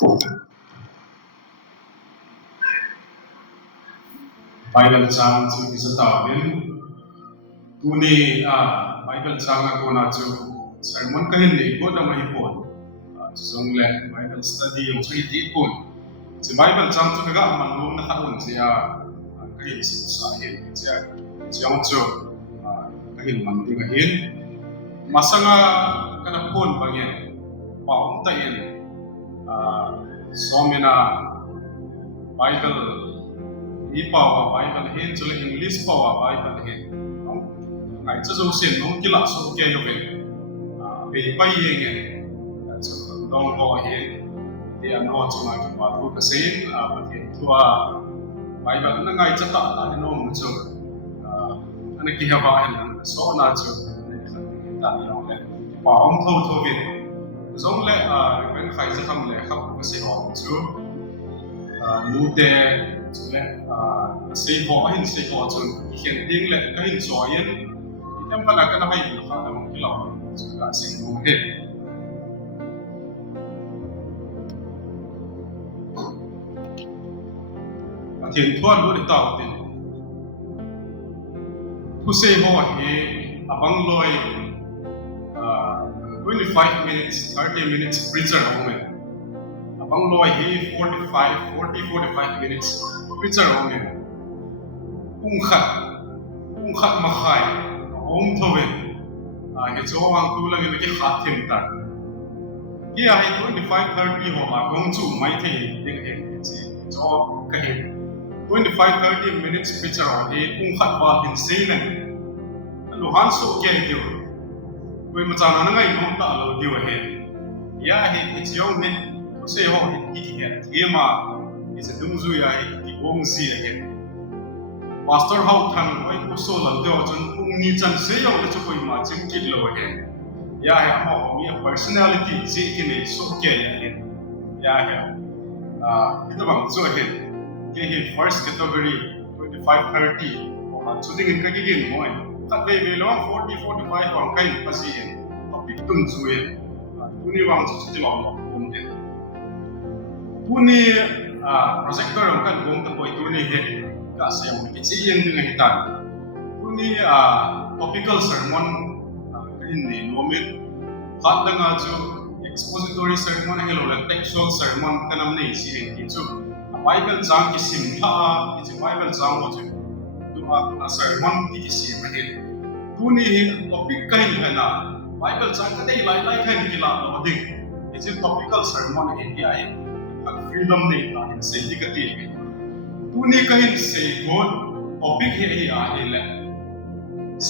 Bible chang chu isatawin tuni Bible chang ako na chu sermon kahin ni ko na mahipon song le Bible study yung sa itipon si Bible chang chu kaga manung na taon siya kahin sinusahin siya siyang chu kahin manung kahin masanga kanapon bangyan pauntayin somena Bible ipawa Bible hen chule English pawa Bible hen ngai chu zo sin nong kila so ke yo be be pai ye chu dong ho hen dia no chu na ki pa thu ka sin ba ti thua Bible na ngai cha ta na no mu chu ana ki ha ba hen so na chu ta ni ong le pa ong tho tho be zong le kan khai cha kham le khap ka se ong chu nu de le sei ho hin sei ho chun hian ding le ka hin zoyen itam kana kana hai lu kha da ki law chu ka sing nu he athin thuan lu ri taw tin thu sei ho he abang loi 25 minutes 30 minutes preacher home abang loi he 45 minutes preacher home ung khat ma khai ong thobe ke cho wang tu lang ni ke khat them ta ki ai 25 30 ho ma gong chu mai the ding he chi cho ka he 25 30 minutes preacher he ung khat wa hin sei lang lu han so ke dio koi ma chana na ngai nom ta lo dio he ya he it's yong ne se ho ki ki he ma is a dung zu ya ki ong si he pastor how thang oi ko so lam deo chon ung ni chan se yo le chu koi ma chim ki lo he ya he ma mi personality ji ki ne so ke ya he ito bang zo he ke he first category 25 30 ma chu ding ka ki gin moi kat be be lo 40 45 wang kai pasi he topic tun zu he tuni wang chu ti lo om de tuni projector ang kan gong ta koi tuni he ka se mo ki chi yen ding he ta tuni topical sermon ka in ni nomin khat da nga chu expository sermon he lo la textual sermon kanam nei si he ki chu Bible chang ki sim tha ki Bible chang mo chu tu sermon ki si ma he tuni topic kai ni na Bible chang ka dei lai kai ni la lo ding it's a topical sermon he ki ai freedom nei ta in se ti ka ti tuni ka hin se god topic he a he le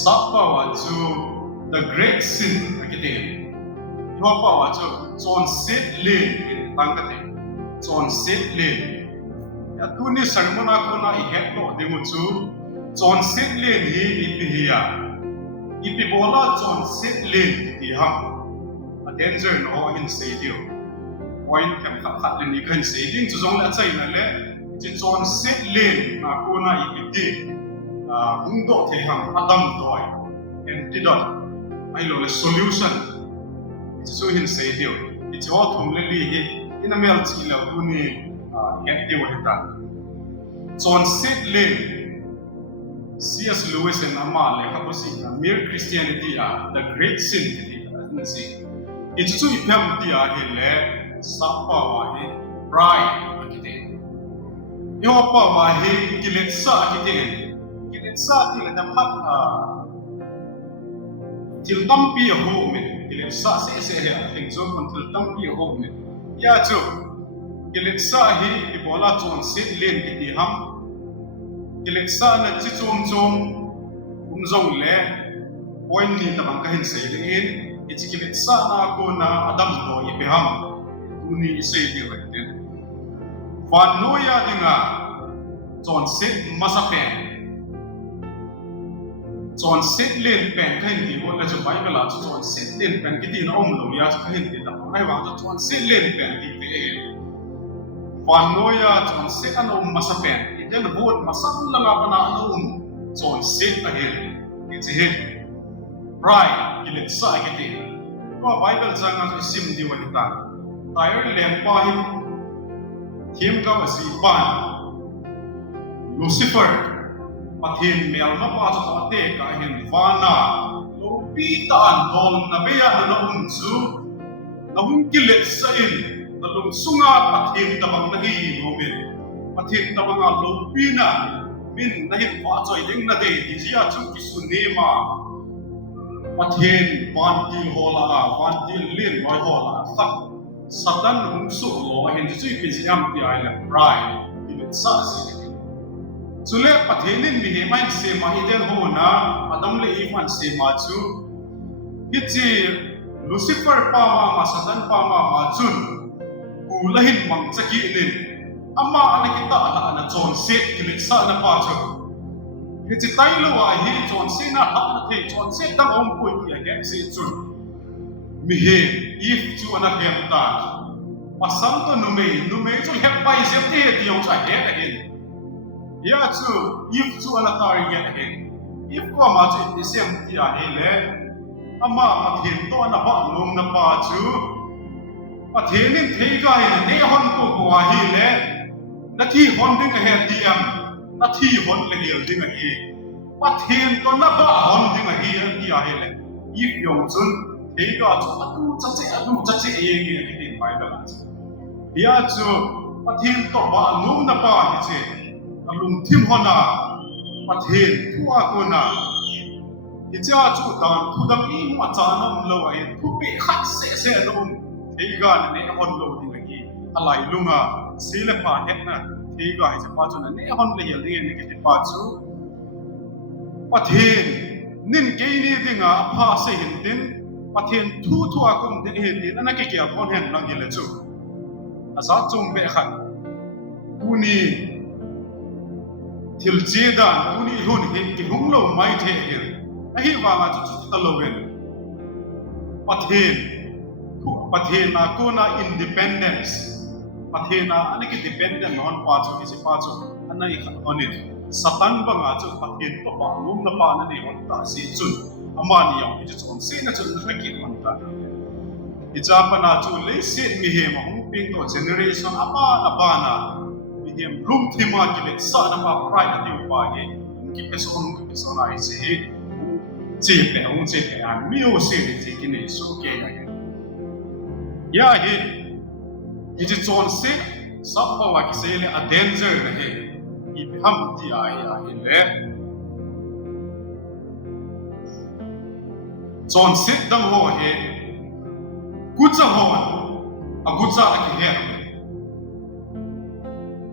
sapa wa chu the great sin akite yo pa wa chu chon set le in tang ka te chon set le ya tuni sermon a ko na i het no de mu chu chon set le hi ipi hi ya ipi bola chon set le ti ha a danger no in se dio point kam khat le ni kan se ding chu zong la chai na le chi chon set le na ko na ipi ti hung do the ham adam doi antidote ai lo le solution chi so hin se dio chi ho thum le li hi in a mel chi la ku ni get dio hita chon set le C.S. Lewis and Amal le kaposi mere Christianity the great sin ki si it's so ipam ti he le sapa wa he pride akite yo pa wa he Kiletsah akite Kiletsah ti la dapat til tampi ho me Kiletsah se he thing so kon til tampi ho me ya chu Kiletsah hi ibola chon sit len ki ti ham Kiletsah na chi chom zong le point ni ta bang ka hin sei le in it's Kiletsah na ko na adam do i beham uni sei di wa ten van noya dinga chon sit masapen chon sit len pen ka hin di ho la chu Bible la chon sit len pen ki ti na om lo ya chu ka hin di ta ai wa chon sit len pen ti te van noya chon sit an om masapen then board masang lang apa na ano chon sit ahead it's here pride Kiletsah kiti ko Bible chang ang sim di wa ta tire lem pa hi thiam ka asi ban Lucifer Pathen mel na pa cha ate ka hin vana lo pi ta an dol na be ya na chu na hum Kiletsah in na lung sunga Pathen ta bang na hi no men Pathen ta bang lo pi na min na hin fa choi ding na de hi zia chu ki su ne ma Pathen van til hola van til lin moi hola sak Satan hum su lo hin chu ki siam ti ai la pride Kiletsah si Sule Pathenin mi he mai se ma idel ho na adam le iman se ma chu hichi Lucifer pa ma Satan pa ma chun ulahin mang chaki nin ama anakita ala na John se Kiletsah na pa chu hichi tailo wa hi John se na ha na the John se dang om pui ti age se chun mi he if chu ana hem ta pasal to nume chu hem pai se te ti ong cha he again ya chu if chu ala tar ya he if ko ma chu ti sem ti a he le ama Pathen to na ba lum na pa chu Pathenin thei ga he ne hon ko ko a hi le na thi hon ding a he ti am na thi hon le hel ding a hi Pathen to na ba hon ding a hi ti a he le if yong chun thei ga chu atu cha che ye nge ki ti pai da la ya chu Pathen to ba lum na pa ni che alung thim hona Pathen thua ko na icha chu dan thudam i ma cha nam lo ai thu pe khat se no theiga ne hon lo ding gi alai lunga sile pa het na theiga ai cha pa chu ne hon le yel ding ne ke pa chu Pathen nin ke ni dinga pha se hin din Pathen thua kum de hin din ana ke kya kon hen lang yel chu asa chung be khat uni til jedan uni hun he ki hunglo mai the her ahi wa ma chu talowen Pathen na ko na independence Pathen na ani ki dependent on pa chu ki pa chu anai onit Satan ba nga chu Pathen to ba lum na pa na ni on ta si chun amani yong ki chu se na chu na ki on ta icha pa na chu le se mi he ma hung ping to generation apa na Him room thima Kiletsah na pa pride ati pa ge ki person ai se che pe an mio se ti ki ne so ke ya he ji chon se sab pa wa ki se le a danger na he I ham ti ai ya he le chon se dang ho he gutsa ho a gutsa ki he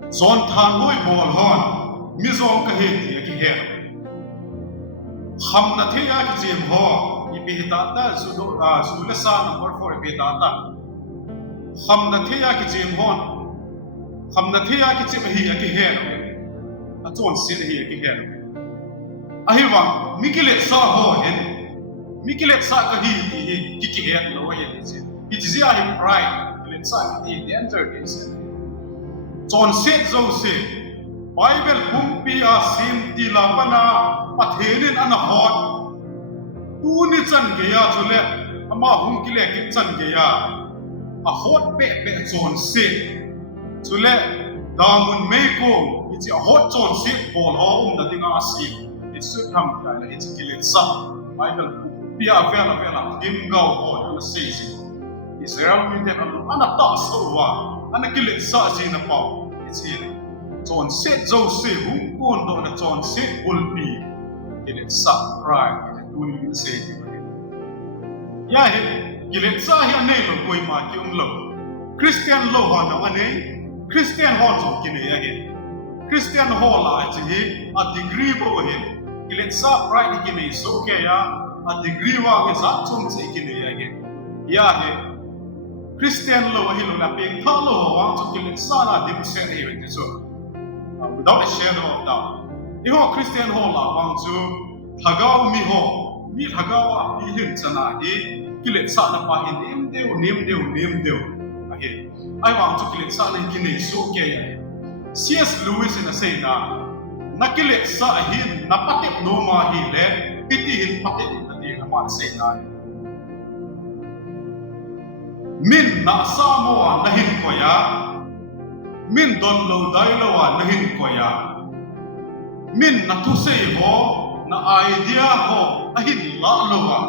Zon than hoi bol hon mi zon ka he ti ki he kham na the ya ki jem ho I bi ta ta su do su le sa number 4 bi ta ta kham na the ya ki jem hon kham na the ya ki jem hi ya ki he a chon sin hi ki he a hi wa mi Kiletsah ho hen mi Kiletsah ka hi ti ki he lo ye ni se I ji ya hi pride Kiletsah ki danger is John said Jose Bible kumpi a Simte la pana Pathenin an ahot tu ni chan ge ya chule ama hum kile ki chan ge ya ahot pe John said chule damun me ko ichi ahot John said bol ho da dinga asi it should come la it Kiletsah Bible kumpi a vela kim gao ho na sei Israel mi te ana ta so wa ana Kiletsah ji na pa ichi John said Jose hum kon do na John said ulpi Kiletsah pride tu ni se ya he Kiletsah ya ne lo koi ma ki lo Christian lo ha na ane Christian ho jo ki ne ya he Christian ho la chi a degree bo he Kiletsah pride ki ne so ke ya a degree wa ke sa chung che ki ne ya he Christian lo hi lo na peng tha lo wa chu Kiletsah na dim se ne wen so without a shadow of doubt iho Christian ho la wang chu thagao mi ho mi thagao a pi hin chana hi Kiletsah na pa hin nim deu a he ai wang chu Kiletsah na ki ne so ke ya C.S. Lewis na say na Kiletsah hin na patip no ma hi le piti hin patip na ti na ma say na min na sa mo na hin ko ya min don lo dai lawa na hin koya min na thu sei ho na idea ho a hin la lawa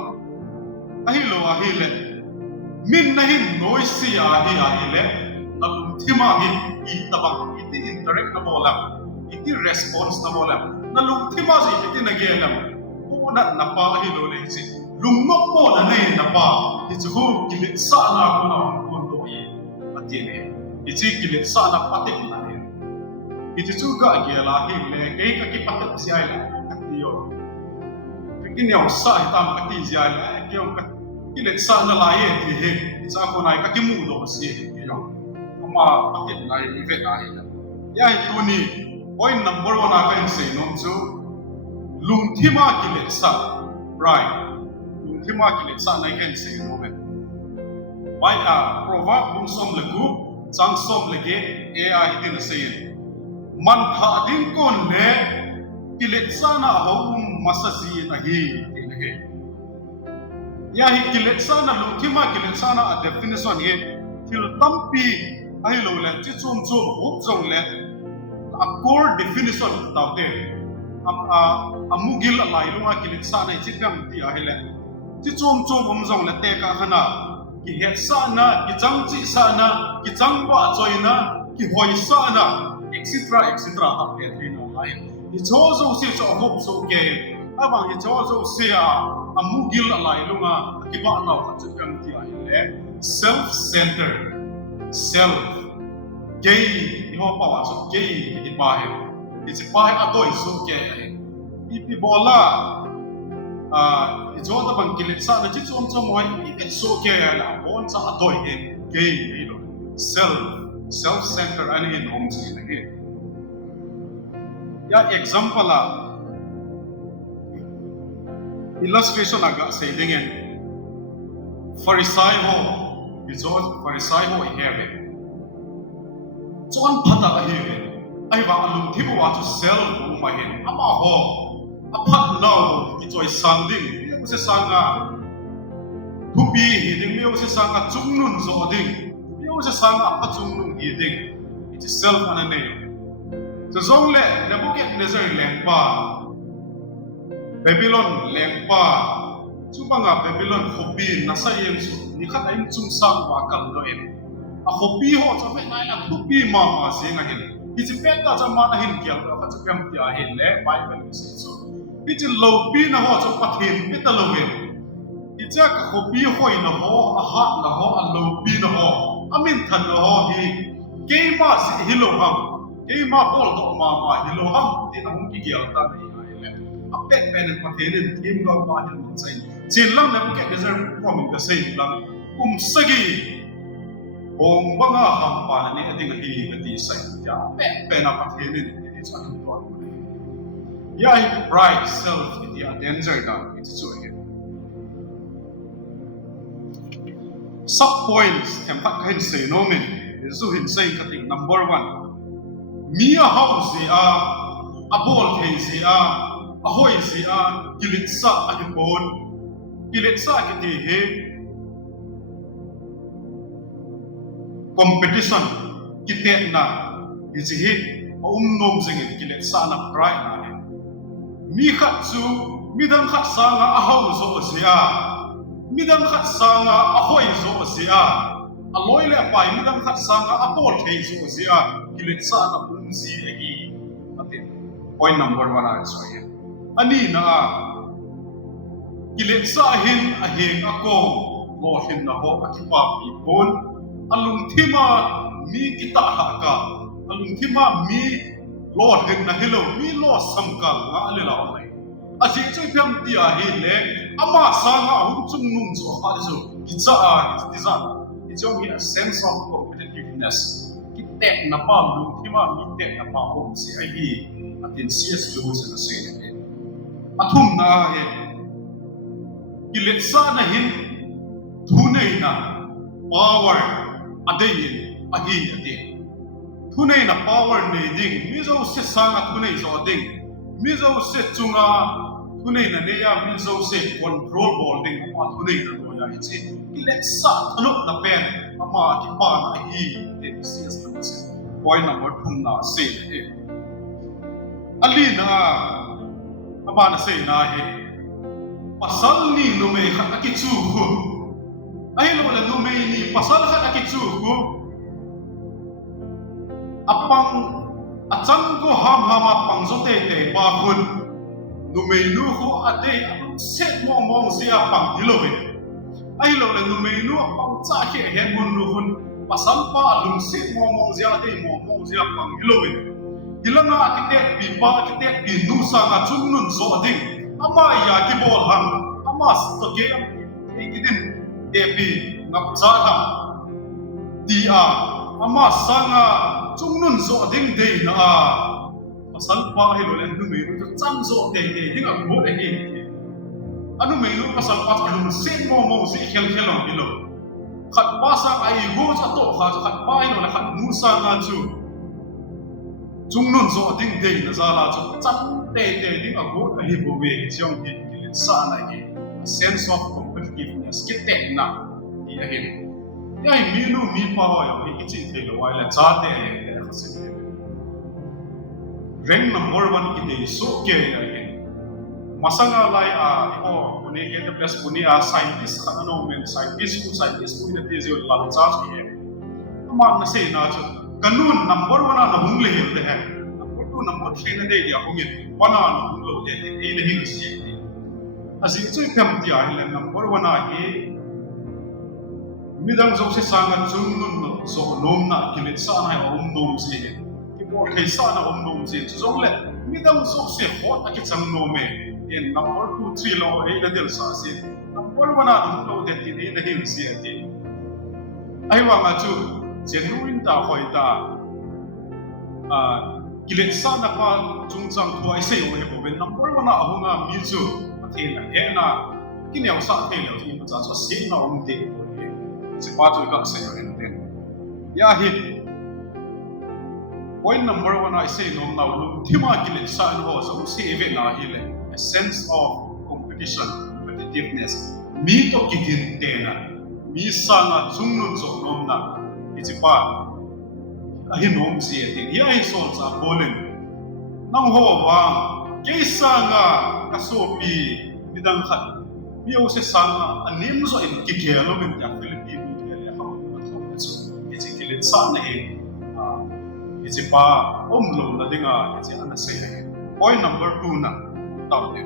a hi lawa hi le min na hin noise ya hi a hi le na thima hi I tabang iti interact na bola iti response na bola na thima si iti na gelam una na pa hi lo le si lungok mo na nei na pa iti ho kiletsah na ko na ko do I atine iti kiletsah na patik na hin iti juga gela hi le kay ka ki patik si ai la katiyo kin yaw sa hitam kati si ai la kyo kiletsah na la ye ti he sa ko nai ka ki mu do si kyo ma patik na hi ve na hi ya tu ni point number 1 a kan say nom chu lungthima kiletsah right lungthima kiletsah na kan say nom bai a proverb bung som lagu chang som lege ai tin say man tha din kon ne kiletsah na ho masasi na hi tin he ya hi kiletsah na lungthima kiletsah na a definition he til tampi ai lo le chi chum chum hop jong le a core definition tau te amugil alai lunga kiletsah na chi pam ti a hele chi chum chum jong le te ka khana ki het sa na ki chang chi sa na ki chang ba choi na ki hoi sa na etc ha te thei no lai I cho zo si cho hop so ke abang I cho zo si amugil alai lunga ki ba na ka chi pam ti a hele self centered self gay ho pa wa so gay ki pa he it's pa atoi so ke ipi bola it's all the bang kiletsah na chi chom chom hoi it so ke la bon sa atoi he gay lo self centered ani in hom si na he ya example illustration aga say dingen Pharisee ho it's all Pharisee ho I have it Chon phata a hi ai wa alum thibu wa to sell ma hin ama ho aphat now ki choi sanding mi se sanga thupi hi ding mi se sanga chungnun zo ding mi se sanga apachungnun hi ding it is self anane so zong le Nebuchadnezzar lengpa Babylon lengpa chupanga Babylon khopi nasa yem su ni khat ain chung sang wa kal do em a khopi ho cha me nai la thupi ma se nga hin I chi pet ta cha ma na hin kyal ka cha pem ti a hin le Bible se so I chi lo pi na ho cha Pathen pi ta lo hin I cha ka khopi hoi na ho ahot na ho a lo pi na ho amin than na ho hi ke ma si hi lo ham ke ma bol do ma hi lo ham ti na hum ki gyal ta nei le a pet pen Pathen in tim go ba hin sai chin lang na ke desert from ka sei lang sagi Bong banga hampa ni ading hi ati sai ya pe na Pathen ni ti sa hin to ya hi pride self iti a danger da iti so he sub points em pat hin say no men zu hin say kating number 1 mi a house a bol thei si a hoi si a kiletsah a hi bon kiletsah ki he competition kite na ichi nom jing kiletsah na pride na he mi khat chu midang khat sanga a hau zo sia midang khat sanga a hoi zo sia a loi le pai midang khat sanga a pol thei zo sia kiletsah na pun si hi ate point number 1 a so ye ani na kiletsah hin a heng ako lo hin na ho akipa pi bon alung thima mi kita ka alung thima mi lo hin na hello mi lo samkal nga ale la lai asi choi pyam ti a hi le ama sanga hum chung num zo ha zo kitsa tiza it's only a sense of competitiveness kitek na pa lung thima mi tek na pa hom si ai hi atin cs lo se na se ne athum na he kiletsah na hin thunei na power adei ahi ate thunei na power nei ding mizo se sanga thunei zo ding mizo se chunga thunei na ne ya mizo se control holding ma thunei na no ya ichi kiletsah anu na pen ama ki pa na hi te cs na se point number 2 na say he ali na ama na say na he pasal ni nume khat akichu hu ai lo la nume ni pasal khat akichu hu apang achan ko ham hama pangzote te pa hun nume nu ho ate set mong sia pang dilowe ai lo la nume nu pang cha ke he mun nu hun pasal pa lung set mong sia te mong sia pang dilowe ilanga akite bi pa akite bi nu sa nga chun nun zo ding ama ya ki bol ham ama to ke ikidin epi ngap cha ha ti a ama sanga chung nun zo ding dei na a pasal pa hi lo len nu me nu cham zo dei ding a bo e ni anu me nu pasal pa lung set mong si khel khelong bilo khat pa sa ai go cha to kha khat pa hi lo la khat nu sa nga chu chung nun zo ding dei na za la chu cham te ding a go a hi bo we chiong hi sa na hi sense of competitiveness ki te na ti a hi ya hi mi nu mi pa ho ya hi chi te lo wa la cha te le kha se rank number 1 ki dei so ke ya hi masanga lai a ho pune KWS Pune a scientist kha no men scientist ku ina te je la cha chi ma na se na chu kanun number 1 na hung le de hai number 2 number 3 na de ya hung ye wana na hung lo de e le hin si asi chui pham ti a hele number 1 a he midang zo se sanga chung nun no so nom na Kiletsah na nom si he ki por thei sa na nom si zong le midang zo se hot a ki chang no me in number 2 3 lo e la del sa si number 1 a hung lo de ti e le hin si ati ai wa ma chu genuine ta hoi ta Kiletsah na pa chung chang ko ai sei o he bo ben number 1 a hunga mi chu Pathen na he na kinew sa the lo ti cha so se na om de se pa chu ka se en ten ya hi point number 1 I say no now lu thima Kiletsah no so se eve na hi le a sense of competitiveness mi to kidin te na mi sa na chung nun so nom na ichipa ahin nom si ati ya hi sol sa bolen nang ho wa keisa nga kasopi midang khat miu se sanga anim so in kikelo min ya Philippine media ya ha so ichi Kiletsah na he ichipa omlo na dinga ichi ana se he point number 2 na taw de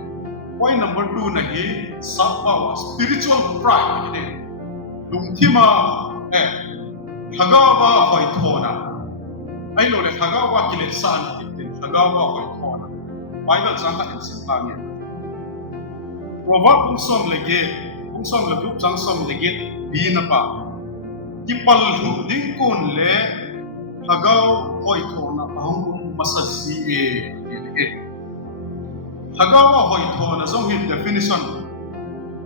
point number 2 na he sakwa spiritual pride ide lungthima hagawa hoi thona ai lo le hagawa Kiletsah na tin hagawa hoi thona Bible sang ka sin tangin proverb kung som le dup sang som lege bi na pa kipal hu ding kon le hagaw hoi thona ahong masasi e hagawa hoi thona zong hi definition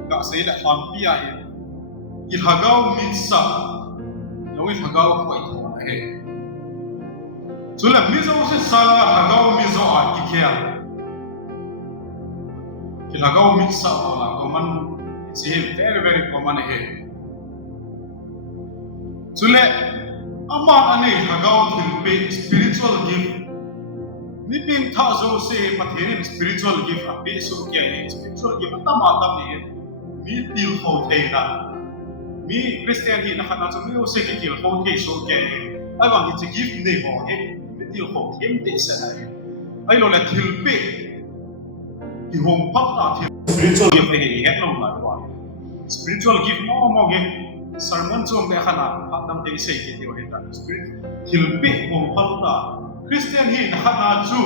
ga sei la ham pia e ki hagaw mitsa yong hi hagaw hoi thona he sula mizo se sa hagaw mizo a ki khia ki hagaw mitsa ola common it's very very common he sule ama ane hagaw thilpe spiritual gift mi pin tha zo se Pathen spiritual gift a pe so kya he spiritual gift tama tam ni mi til ho theina mi Christian hi na khana so mi se ki til ho the so kya he ai bang it's a gift nei ho he mi til ho them te sa na he ai lo la thilpe ki hom pak ta thil spiritual gift he he no la wa spiritual gift mo ge sermon chom be khana phakdam te sei ki te he ta spirit thilpe hom pak ta Christian hi na khana chu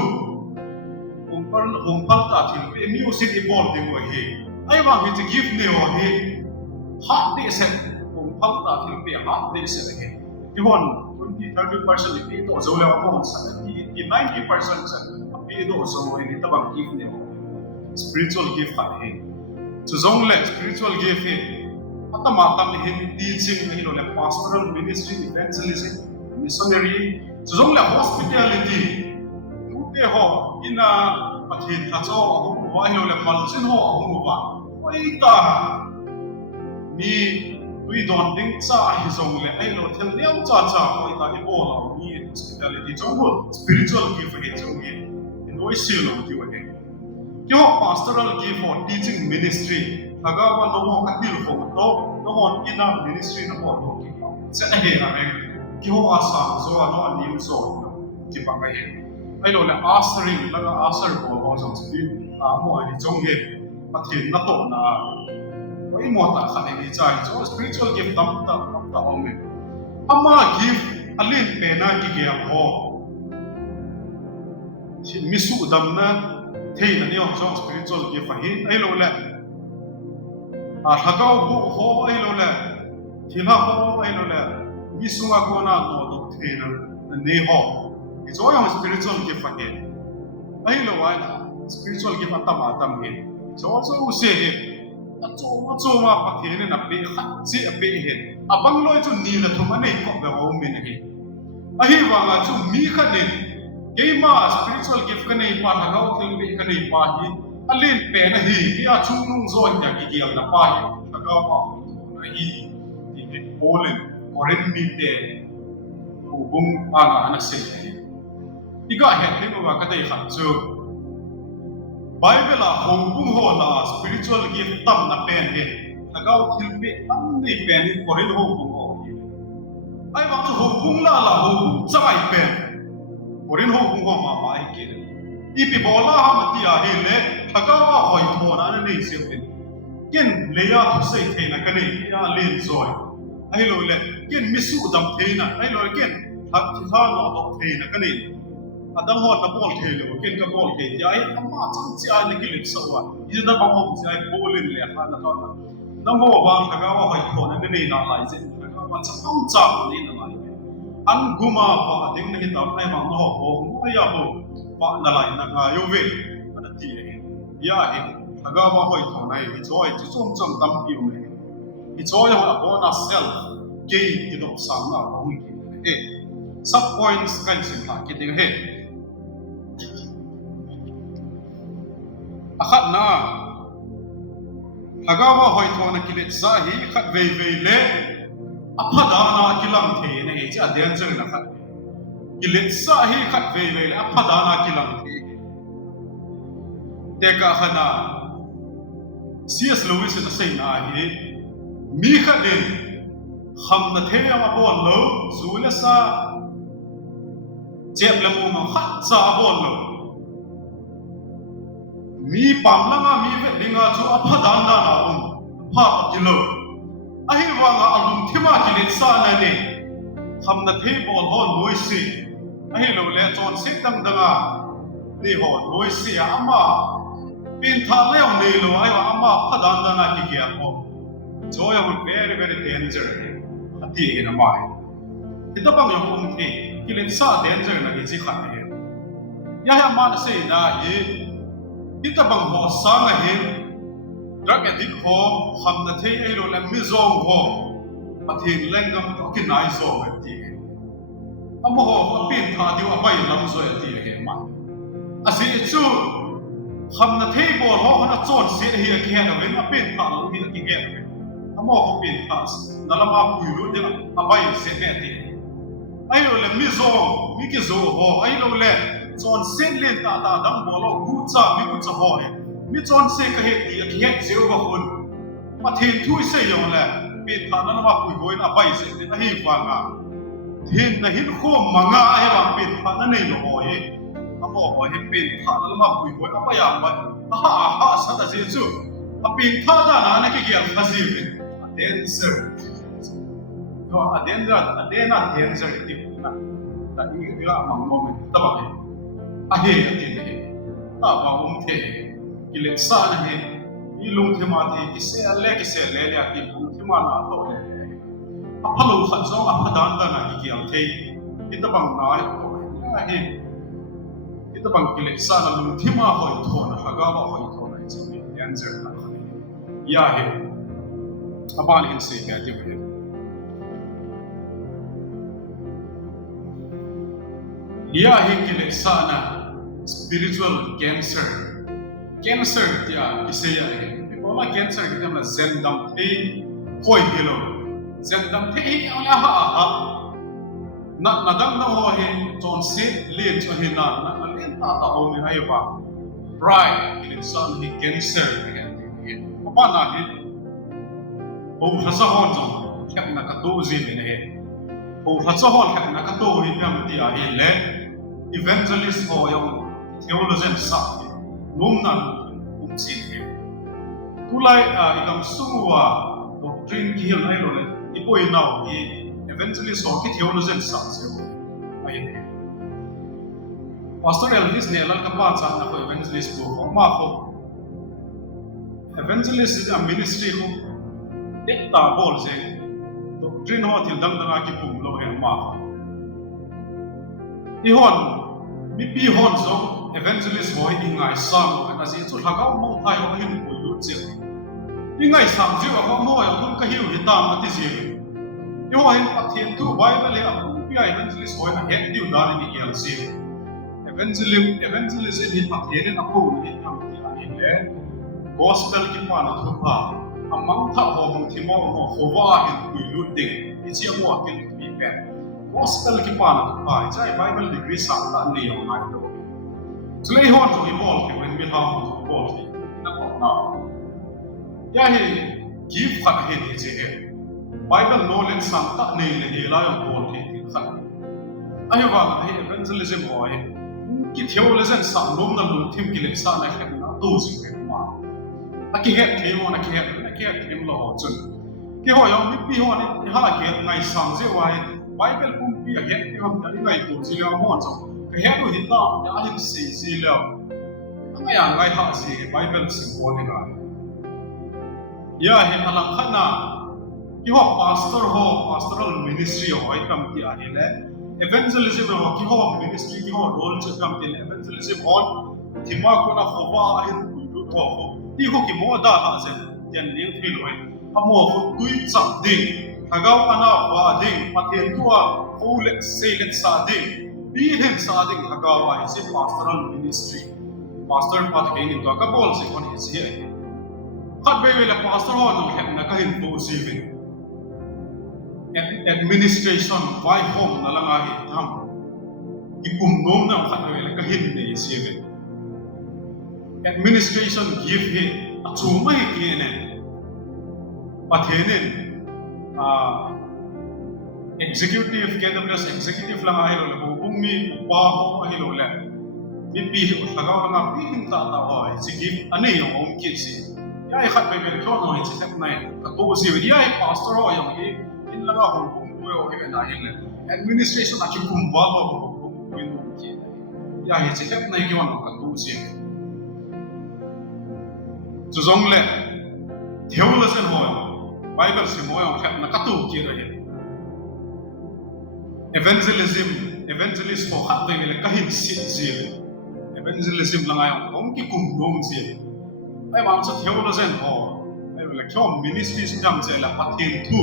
hom pak ta thilpe mi o sit evolve de mo he ai bang it's a gift nei ho he hot de se hom pak ta thilpe hot de se he ki hon 20-30% if ito so la mo 70-90% sa ito so ini tabang gift ni spiritual gift pa he so zong le spiritual gift he atama tam ni teaching ni lo le pastoral ministry evangelism missionary so zong le hospitality ute ho ina Pathen tha cho ho wa hi lo le malchin ho ho wa oi ta mi we don't think cha hi zong le ai lo thel liao cha ko ita ni bo lo ni hospitality chong spiritual gift he chong ye noi sil lo ti wa he kyo pastoral gift for teaching ministry haga wa no mo ka dil fo to no mo ina ministry no mo to ki sa he na me kyo asa so no ni so ki pa ka he ai lo la asering la asar ko ko jong spirit mo ai chong he Pathen na to na ai mo ta kha ni chai so spiritual gift tam home ama gift alin pe na ki ge ho misu dam na thei na ni on so spiritual gift hi ai lo la thagau bu ho ai lo la thila ho ai lo la misu ma ko na to to thei na ne ho it's all on spiritual gift hi ai lo wa spiritual gift atama tam hi so se cho ma Pathen na pe kha si pe he abang loi chu ni la thuma nei ko ba o min he a hi wa nga chu mi kha ne ke ma spiritual gift ka nei pa thagau thil be ka nei pa hi alin pe na hi ki a chung nung zo nya ki gial na pa hi thagau pa na hi ti polen oren mi te u bung a nga na se hi iga he ne ba ka dei kha chu Bible hong bung ho la spiritual gift tam na pen he thagau thil pe tam nei pen hi korin hong bung ho ai wa chu hong bung la hong bung chai pen korin hong bung ho ma ma ai ke i pi bola ha ma ti a he le thagau wa hoi tho na nei se pen ken le ya thu sei the na ka nei ya len zoi ai lo le ken misu dam the na ai lo ken thak thi ha no to the na ka nei Adam hot na bol khelo ken ka bol ke ya ai amma chang chi ai ni Kiletsah wa i da ba hom chi ai bolin le ha na to na mo wa thaga wa hoi tho na nei na lai je thaga wa chang cha ni na lai an guma wa ding na hi ta ai ma no ho mo ya ho wa na lai na ga yo ve ana ti le ya he thaga wa hoi tho nai i choi chi chom chom tam pi me i choi ha bo na self ke ti do sang na ho ki sub points kan sin ha ki ding he akhat na hagawa hoi thona Kiletsah hi khat vei le aphada na kilam the na he cha danger na khat Kiletsah hi khat vei le aphada na kilam the te ka khana CS Lewis na sei na hi mi khat den kham na the ya ma bon lo zula sa chep lamu ma khat sa bon lo mi pam langa mi ve dinga chu aphadan na na pha kilo ahi wa nga alum thima Kiletsah na ne khamna the bol ho noi si ahi lo le chon se tang danga ni ho noi si ama pin tha le on nei lo ai wa ama phadan na na ki kya ho joy of very very danger ati na mai ita pang yo um the Kiletsah danger na ki chi khat ne ya ma na sei na ita bang ho sang a hin drug addict ho kham na thei ai lo la mi zong ho Pathen lengam to ki nai zo ti amo ho pin tha diu apai lam zo ti he ma asi chu kham na thei bol ho na chon se hi ki he na ven a pin tha lo hi ki ge amo ho pin tha na la ma pui lo de apai se he ti ai lo la mi zong mi ki zo ho ai lo le chon sen len ta dam bolo gu cha mi gu cha ho mi chon se ka he ti ki he zero ba hun Pathen thui se yo la pe tha na ma pui hoi na bai se ne hi wa nga thin na hin kho manga he ba pe tha na nei lo ho he amo ho he pe tha na ma pui hoi na ba ya ba ha sa da je chu a pe tha da na na ki ya ka si dancer no a dancer ti na ta ni ga ma mo me ta ba he ahe ati ne ta ba the Kiletsah na he ilung thema the ki se le ati thema na to le aphalo khat zong aphadan da na ki al the ita bang na ya he ita bang Kiletsah na lung thema hoi thona haga ba hoi thona chi answer na ya he apan hin se ka ti he ya he Kiletsah na spiritual cancer dia kisaya he bola cancer kita na zen dam the hoi hilo zen dam the hi ala ha na nadang na ho he chon se len cho he na len ta ho me ai ba pride Kiletsah hi cancer he pa na he o hasa hon jong khap na ka to zin ne he o hasa hon khap na ka to hi pam ti a he le evangelist ho yong theologian sa num na sin he tulai ikam sungwa doctrine ki hil ai lo le ipoi now he evangelist ho ki theologian sa se ai ne pastor elvis ne lal ka pa cha na ko evangelist ko ma ko evangelist is a ministry ko dekta bol se doctrine ho thil dang dang ki pum lo he ma i hon mi pi hon so evangelist boy ingai sang ka si chu hagau mo thai ho hin pu lu che ingai sang ji wa mo ya kun ka hiu hi ta ma ti si yo hin Pathen tu bible le apu pi evangelist boy na het diu da ni yel si evangelism hi Pathen na ko ni am ti ani le gospel ki pa na thu pa amang tha ho bang thi mo ho wa hin pu lu ding i chi mo kin pi pen gospel ki pa na thu pa chai bible degree sang ta ni yo na lo Slay hon to evolve when we have to evolve in a now. Ya he give khat he ni che he. Bible knowledge sam ta nei le he la yo bol he khat. Ai wa he evangelism ho he. Ki theologian sam nom na lu thim Kiletsah na khat na to sing he ma. A ki he themo na ki he them lo chun. Ki ho yo mi pi ho ni ha ke ngai sang je wa he. Bible kum pi he ki hom ta ngai to ji ya mo chong. Cái hết rồi hiện tại đã hình gì liệu cái nhà ngay họ gì Bible sinh hoạt này rồi, giờ hiện là khăn na cái họ pastoral ministry họ ấy cầm tiền này đấy evangelism họ cái họ ministry cái họ role cho cầm tiền evangelism họ thì mà có na họ vào hiện tụi họ đi họ cái mua đa họ sẽ tiền liên phi rồi họ mua họ tụi chặt đi họ gạo anh nào vào đi Pathen tua họ lệ xây lệ sa đi bi hen sa ding hagawa is a pastoral ministry pastor pat ke ni to ka bol se kon is here khat be la pastor ho no hem na ka hin to sivin administration vai home na langa hi tham ki kum nom na khat be la ka hin ne sivin administration give he a chuma hi ki ne Pathenin executive KWS executive lang ay lo bung mi pa ho ay lo la mi pi ho tagaw lang pi hin ta ta ho sige ani yung om kit si ya ay khat be be ko no hi chak na ka to si ya ay pastor ho yung hi in lang ho bung ko ho hi na hin administration a ki kum ba ho bung ko yung ki ya hi chak na ki wan ka to si zu zong le theologian ho Bible si mo yung khat na ka to ki ra hi evangelist ho khat ve le kahin sit zil evangelism lang ay ong ki kum dom zil ai ma sa theologian ho ai le khom ministry jam che la Pathen thu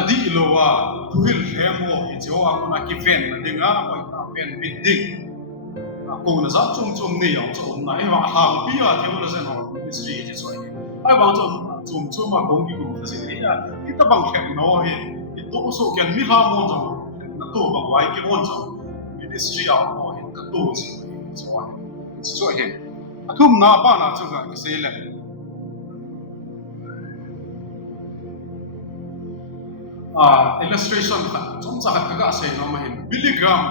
adi lowa thuil hem ho i jo a kona ki ven na dinga ko ta pen biding ko na za chung ni yong chung na ai ma ha pi a theologian ho ministry ji so ai ba chung ma gong ki kum sa si ya kita bang khem no he itu usul kian mi ha mo jong na to ba wai ki on jong ministry a mo hin ka to si so he athum na pa na chu ga ki se le illustration chom cha ka ga se no ma hin milligram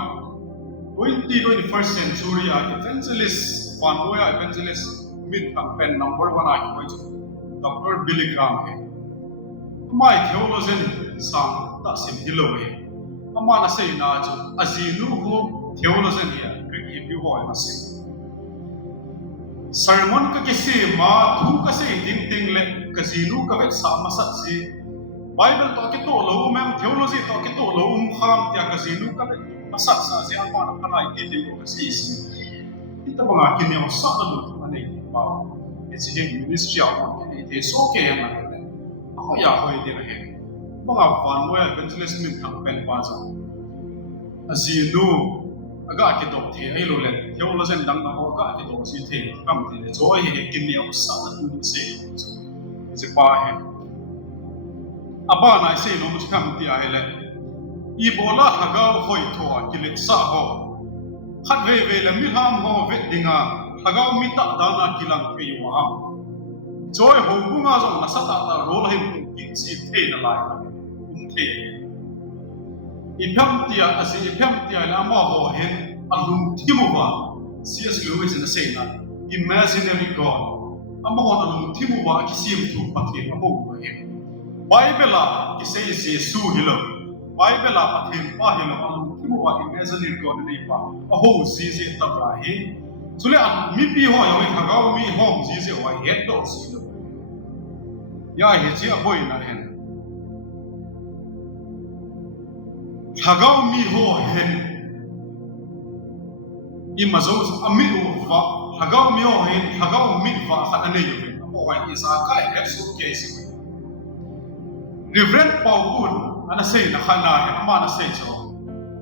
21st century evangelist Panoya evangelist mit pen number 1 a ki Dr. Billy Graham he my theologian sang ta sim hilowe amana sei na chu azinu ho theologian here ki bi ho na sim sermon ka kisi ma thu ka sei ding le kazinu ka ve sa masat si bible to ki to lo mem theology to ki to lo kham tia kazinu ka ve masat sa si amana phanai ki ding ko si si ita banga kinyo sa ta lu ane ba it's a ministry of it is okay na ako ya ho ide na he mga fan mo ya evangelist min thang pen pa sa azinu aga ki dok the ai lo le theologian dang na ho aga ki dok si the kam the joy he kin ni sa na tu se pa he aba na sei lo mu kham ti a hele ibola hagau hoi thoa Kiletsah ho khat ve la mi ham ho ve dinga hagau mi ta dana kilang pe wa joy ho bunga zo na sata ta rol him ki chi the na lai the ipham tia la ma ho hen alum thimuwa CS Lewis in the same na imaginary god ama ho alum thimuwa ki sim thu pathe amo he Bible la ki sei Jesus hilo Bible la pathe pa hilo alum thimuwa imaginary god nei pa aho si ta ba he sule mi pi ho yo hagau mi ho si wa he to si lo ya he chi a boy na hen hagau mi ho hen imazo ami uva hagau mi ho hen hagau mi va khat ane yo mo wa isa ka he su ke si Reverend Paul ana sei na khana he ama na sei cho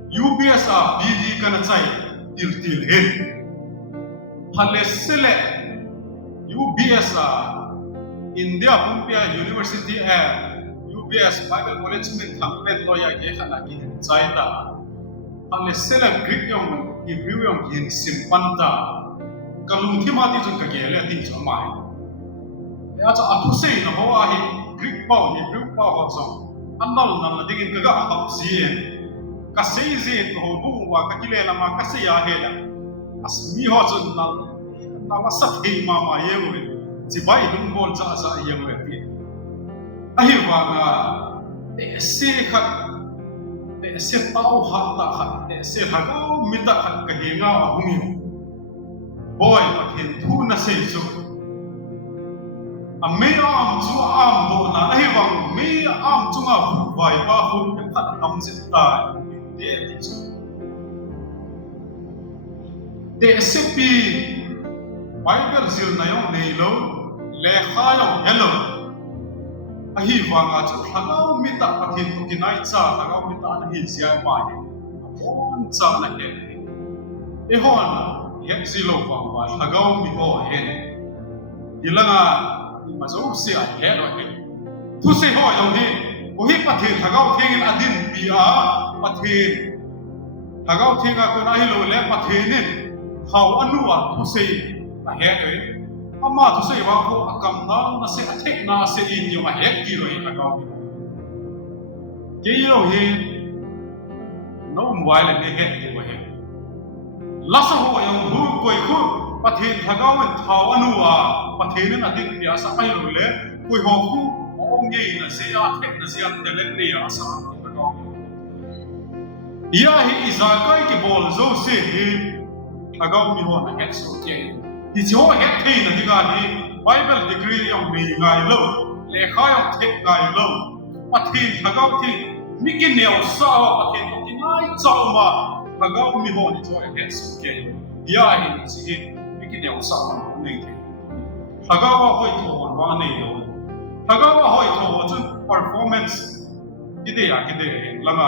UBS a BD kana chai til hen hale sele UBS a India Pumpia University UBS Bible College में थंपे तो या ये खाना की जायता हमने celeb Greek यों हिब्रू यों की सिंपंता कलुं थी माती जो कगे ले तीन जो माय या जो अपुसे न हो आही ग्रीक पाव हिब्रू पाव हो जो अन्नल नल दिगिन कगा अब जीन कसे जीन को हो बुआ कगिले लमा कसे या है ला असमी हो जो नल nama sakhi mama yewe sibai dum bol za za yewe pi ahi wanga se khat se tau ha ta khat se hagau mita khat ka hinga humi boy pathen thu na se chu ame am chu am do na ahi wang me am chu nga hu vai ba hu khat am se ta de ti chu de se pi Bible zil na yong nei lo le kha yong hello ahi wanga chu hagau mita pathin tu kinai cha hagau mita na hi sia ma he on cha na he e hon ye zilo wa hagau mi ho he dilanga ma zo se a he lo he tu se ho yong he o hi pathin hagau thengin adin pi a pathin hagau thenga ko na hi lo le pathin hau anu a tu se he ơi, ama tu sei wa ko akam na se athek na se in yo ma he ki roi agaw ke yo he no mobile ne he ki wa he la sa ho yo hu koi khu pathin thagaw en thau anu wa pathin na dik ya sa pai lo le koi ho khu ong ge na se ya thek na se ya telen ne ya sa agaw ya he izakai ki bol zo se he agaw mi ho na he so ke Di jo het thei na diga ni Bible degree yong nei ngai lo le kha yong thek ngai lo pathin thagau thi mi ki neo sa wa pathin ki nai chau ma thagau mi ho ni jo het so ke ya hi chi mi ki neo sa ma nei the thagau wa hoi tho wa nei lo thagau wa hoi tho wa chu performance ki de langa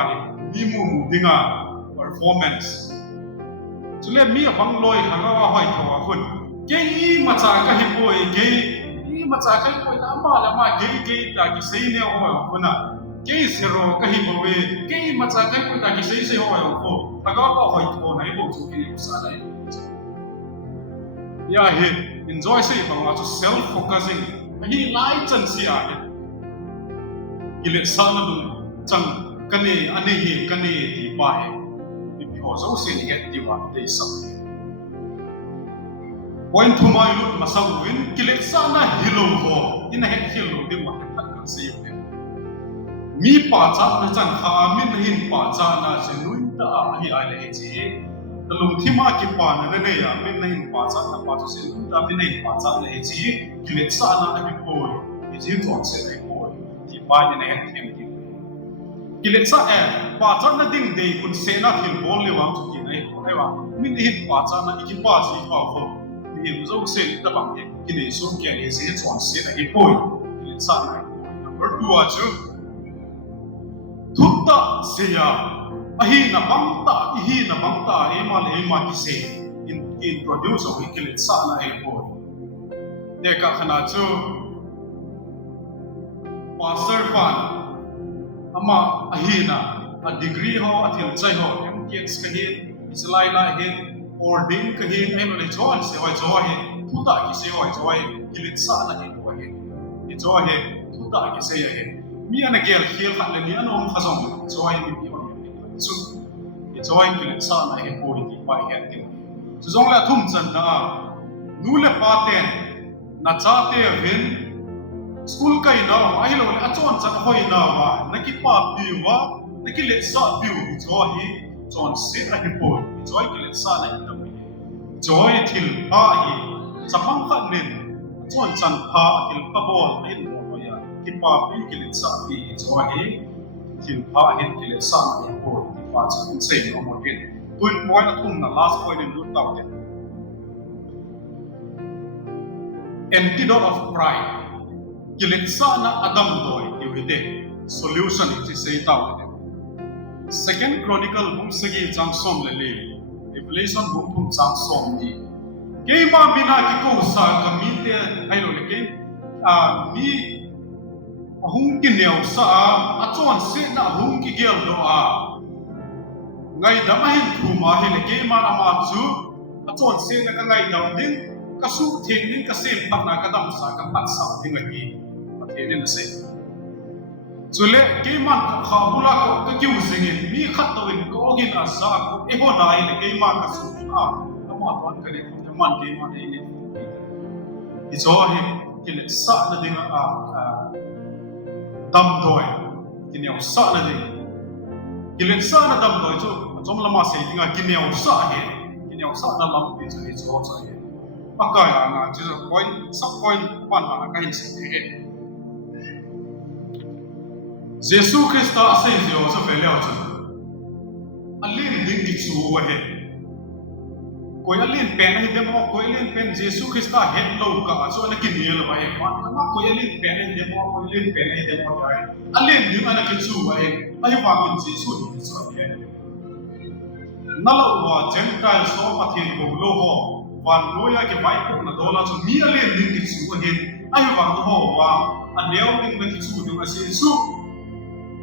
ni mi mu dinga performance chule mi bang loi thagau wa hoi tho wa khun Gei macha ka hi boy gei macha ka boy na ma la ma gei ta ki sei ne ho ko na gei zero ka hi boy gei macha ka boy ta ki sei ho ko ta ga ba hoi ko na bo chu ki sa dai ya he enjoy sei ba ma chu self focusing hi lai chan si a he Kiletsah na dun chang kane ane hi kane ti ba he bi ho zo se ni get di wa dei sa Point to my look masawin Kiletsah na hilo ho ina het hilo di ma hat kan se yo mi pa cha na chan kha min hin pa cha na se nuin ta hi ai le chi talung thima ki pa na ne ya min na hin pa cha na pa cha se nuin ta min hin pa cha le chi Kiletsah na ki po ni ji thon se ai po ti pa ni ne het hem ti Kiletsah pa cha na ding de kun se na thil bol le wang chu ki nei ai wa min hin pa cha na ki pa ji pa ho Im zo se ta bang he ki nei sum ke ni se chon se na hi poi Kiletsah na number 2 a chu thutta se ya ahi na bangta e ma ki se in introduce of Kiletsah na hi poi de ka khana chu pastor pan ama ahina a degree ho a thil chai ho MTS ka hi islai la hi ording ka hi ai lo le chuan se wai chawa hi thuta ki se wai chawa hi Kiletsah na hi wa hi ki chawa hi thuta ki se hi mi ana gel khil khat le ni anom khazong chawa hi mi on chu ki chawa hi Kiletsah na hi ko hi pa hi ti chu zong la thum chan na nu le Pathen na cha te vin school kai na ai lo a chon chan hoi na wa na ki pa pi wa na ki Kiletsah pi u chawa hi chon se a hi po joy Kiletsah na hi ta joy thil pa hi chapang khat nen chon chan pha thil pa bol ai lo ya ki pa pi Kiletsah pi joy hi thil pha hin Kiletsah na hi po ti pa chan se no mo hin tuin point na thum na last point in lu tau te antidote of pride Kiletsah na adam doi yuhite solution is say tau te second chronicle bum sagi chang som le le revelation bum thum chang som ni ke ma bina ki ko sa kami te ai lo le ke mi hung ki neu sa a chon se na hung ki gel do a ngai da ma hin thu ma he le ke ma na ma chu a chon se na ka ngai dam din ka su thing din ka sem tak na ka dam sa ka pat sa ding ai ni pathe ne se chule ke man kha bula ko ka kiu singin mi khat to in ko gin asa ko e ho nai le ke man ka su a ma ton ka ne ka man ke man ne i so he Kiletsah na ding a dam doi kineu sa na ding Kiletsah na dam doi chu chom lama se dinga kineu sa na lam pi chu ni cho cha he pakai anga chu point sub point pan ma ka hin se he Jesus Christa asai zio sa veleo chu alin ding ki chu wa he koi alin pen hi demo koi alin pen Jesus Christa het lo ka so na kin yel ba he ma koi alin pen hi demo koi alin pen hi demo ba he alin ding ana ki chu ba he ai wa min Jesus ni so he nalo wa gentile so pathen ko lo ho wan noya ke bai ko na dola chu mi alin ding ki chu he ai wa to ho wa aneu ding na ki chu ding ase su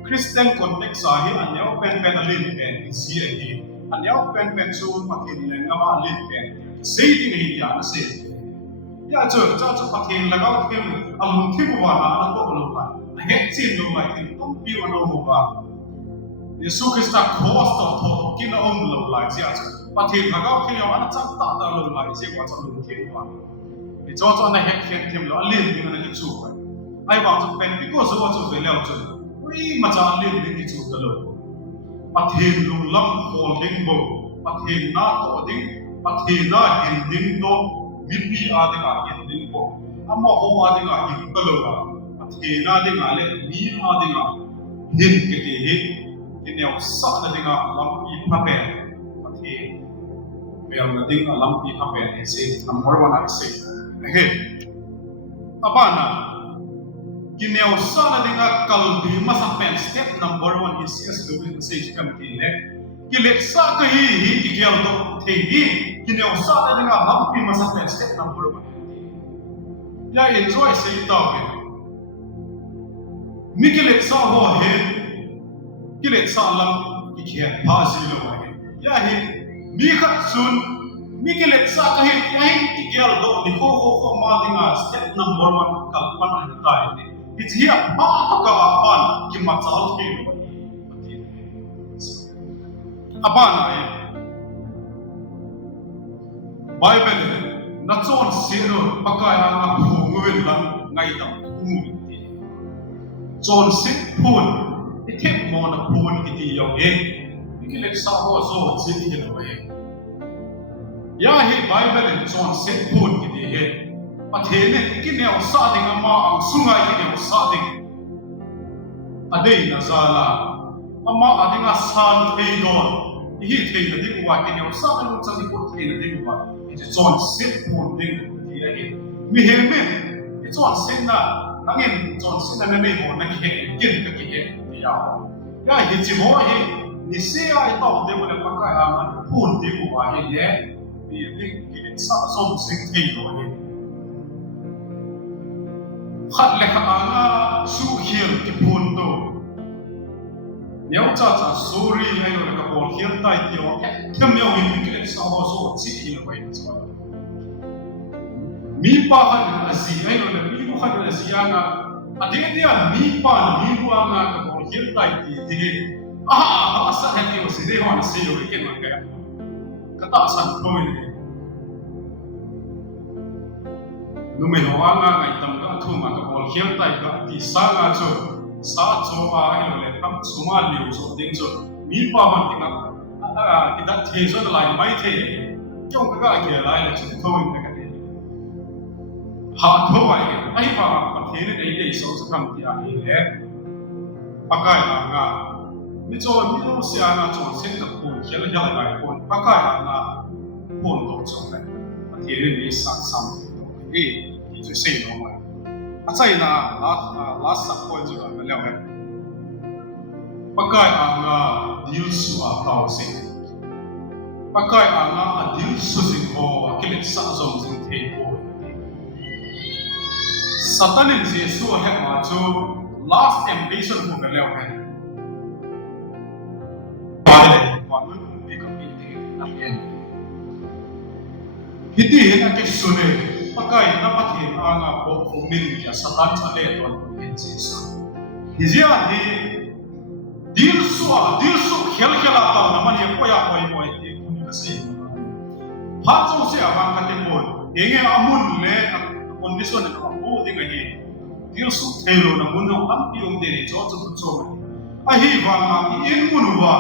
Christian context sahi aneu pen alin pen si hi aneu pen chu pathen le ngama alin pen sei ding hi ya na se ya chu pathen lagaw them alum thibu wa na ko lo ba he chin lo mai thi tom pi wa no mo ba Yesu Christa cross to kin om lo lai sia pathen lagaw them ya na chang ta ta lo lai se kwa chang lo thibu wa ni cho na he them lo alin ding na ki chu ai wa chu pen because wa chu ve leo chu ma cha alin ding ki chu ta lo pathen lung lam holding bo pathen na to ding pathen na hin ding do mipi a ding a hin ding bo amma ho a ding a hin ta lo ba pathen na ding a le mi a ding a hin ke ke hi ki neu sa na ding a lam pi pha pe pathen bel na ding a lam pi pha pe ni se number 1 a se he abana kineu sa na dinga kalbi masa pen step number 1 is yes do in sage committee le Kiletsah ka hi ki gel do the hi kineu sa na dinga lampi masa pen step number 1 ya enjoy se ta ke mi Kiletsah ho he Kiletsah lam ki khe pa si lo he ya he mi khat sun mi Kiletsah ka hi ya ki gel do ni ho ma dinga step number 1 kalpan an ta ni it's here ma ka apan ki matsal ki abana ai Bible na chon sino pakai ang phungwin lang ngai dam umti chon sit phun ithet mo na phun kiti yaw e Kiletsah ho so sin ni no e ya hi Bible chon sit phun kiti he Pathen ki neu sa ding ma ang sungai ki neu sa ding adei na sala amma adinga san thei don hi thei na ding wa ki neu sa anu chang ko thei na ding wa it chon sit phun ding ti a hi mi he me it chon sin na nangin chon sin na me ho na ki he kin ka ki he ya hi chi mo hi ni se ai to de mo na pa ka a ma phun ding wa hi le bi ding ki sa som sing thei lo hi khát lệ khát anga su hiền ki phun to nếu cha sorry hay là cái bộ hiện tại thì họ thêm nhiều hình cái sau họ số chỉ là vậy thôi mi pa han asi hay là mi bu han asi anga ade dia mi pa mi bu anga cái bộ hiện tại thì asa hay cái gì đấy họ là gì rồi cái mà cái ta san thôi numero anga ngai tam ka thu ma ka bol khiam tai ka ti sa nga cho ai lo le tham suma liu so ding cho mi pa man ti nga ki da the so da lai mai the chong ka ke lai le chu thoi ka ke ha tho ai ai pa pa the ne dei dei so tham ti a le pa kai nga mi cho mi lo se ana cho sen da ko khel ja lai ko pa kai nga pon do cho ne pa the ne ni sa sam thì tôi xây nó mà, tại na last support cho nó là vậy, pakai deal suah tau sih, pakai deal suah ho, Kiletsah zong sing tebo, Satanin Yesu hek maju last temptation ho beliau kan, pada waktu itu kita hiti hena ke sune. Pakai dapat hin anga bo kumin ya satan chale ton Jesus hizia hi dil su khel khela ta namani poya poi ti kun ka sei ha cho se ava ka te bo enge amun le condition na bo dinga hi dil su thelo na mun am pi de ni cho a hi wa ma in mun wa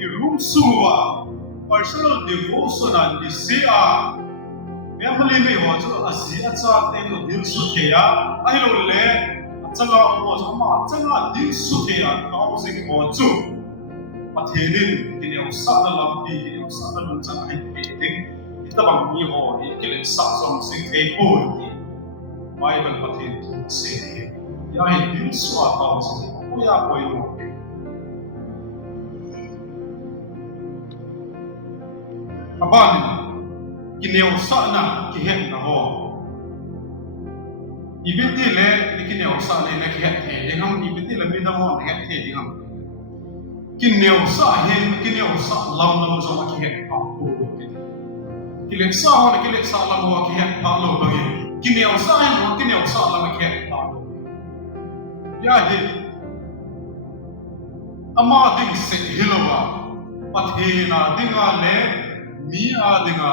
i room su wa personal devotion and sia family में हो जो असी अच्छा तेरे दिल सुखे या आई लोग ले अच्छा हो जो मां अच्छा दिल सुखे या काउ से हो जो पथेनिन किने उसा लंबी किने उसा लंचा है पेटिंग इतना बंगी हो ये के लिए सासों से थे बोल की बाइबल पथेन से या ये दिल सुआ काउ से कोई या कोई हो Abani kineu sa na ki het na ho ibiti le kineu sa le na ki het the dingam ibiti le midam ho het the dingam kineu sa lam lam so ki het pa ko Kiletsah ho na Kiletsah lam ho ki het pa lo bagi kineu sa lam ki het pa ya he ama ding se hilowa pathena dinga le mi a dinga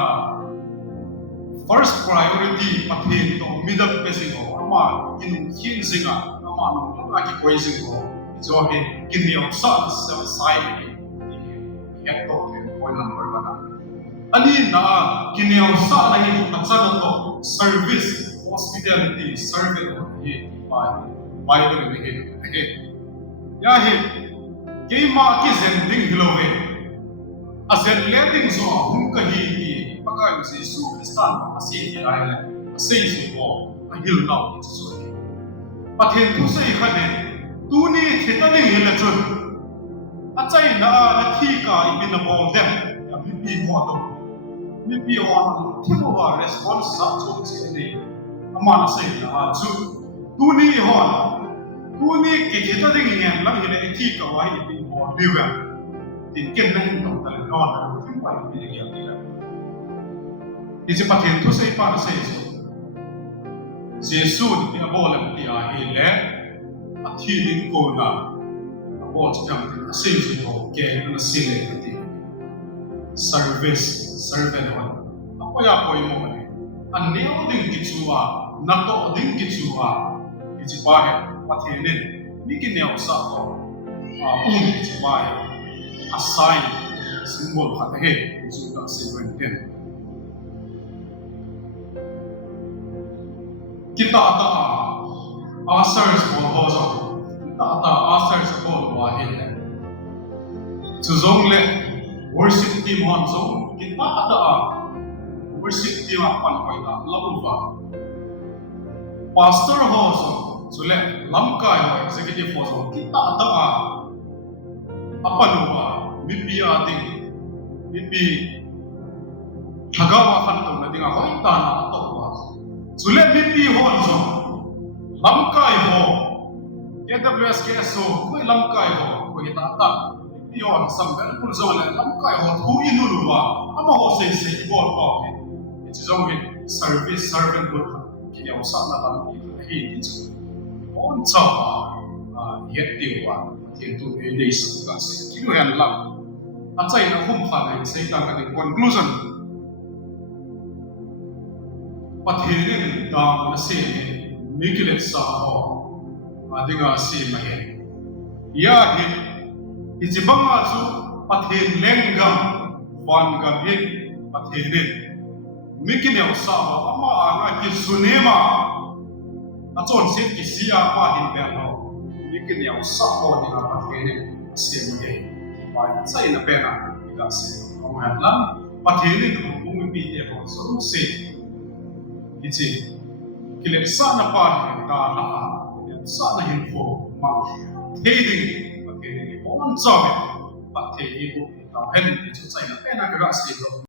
first priority Pathen to middle passing ho ama in hin zinga ama ma ki koi zing ho jo he kin mi of sa side he to point number 1 ani na kin mi of sa na hi achana to service hospitality service he Bible me he ya he ke ma ki zending hilowe azen letting so hum kahi pakai Yesu Kristus asih ai la asih si ho ahil nau ki so Pathen tu sei khane tu ni thitani hila chun achai na thi ka ibin na bom dem mi pi ho to mi pi ho thimu wa response sa chu chi ni ama na sei na chu tu ni ki thitani ngen lam hile thi ka wa ibin ho liwa tin ken na hin to ta le no na thi wa ibin ki Isi Pathen tu sei pa na sei so Yesu ni abolam ti a hele athi din ko na abol cham sei so ko ke na sile ti service servant one apoya poi mo ne aneo ding ki chuwa na to ding ki chuwa isi pa he Pathen ne mi ki neo sa ko ki pa he assign symbol ha he Yesu da servant kita ata asers ko hozo kita ata asers ko wahid zong le worship team hon zong kita ata worship team apan ko ita labuwa pastor hozo so le lamkai ho executive hozo kita ata apan wa bibi ating bibi hagawa kan to na dinga ko ita na to Sulit mimpi ho so, lamkai ho, KWS KSO, koi lamkai ho, koi kita tak, yon sam kan pul zo la lam kai ho thu in lu wa ama ho se bol ko it is only service servant good ki ya sa na lam ki hi ti chu on cha yet ti wa ti tu e dei sa ka se ki lu han lam a chai na hum kha nei sei ta ka conclusion Pathen da na se mi Kiletsah ho adinga se ma he ya he Ijibanga su Pathen lengam wan gam he Pathen mikine usa ama anga ki sunema achon se ki sia pa hin pe no mikine usa ho ni na Pathen se mo ye pa sai na pe na ka se o ma lam Pathen ni ko mu pi ye ho so se iti Kiletsah na pa ka la sa na hin ko ma theding on job Pathen ni ko ta hen chu sai na pe na ka se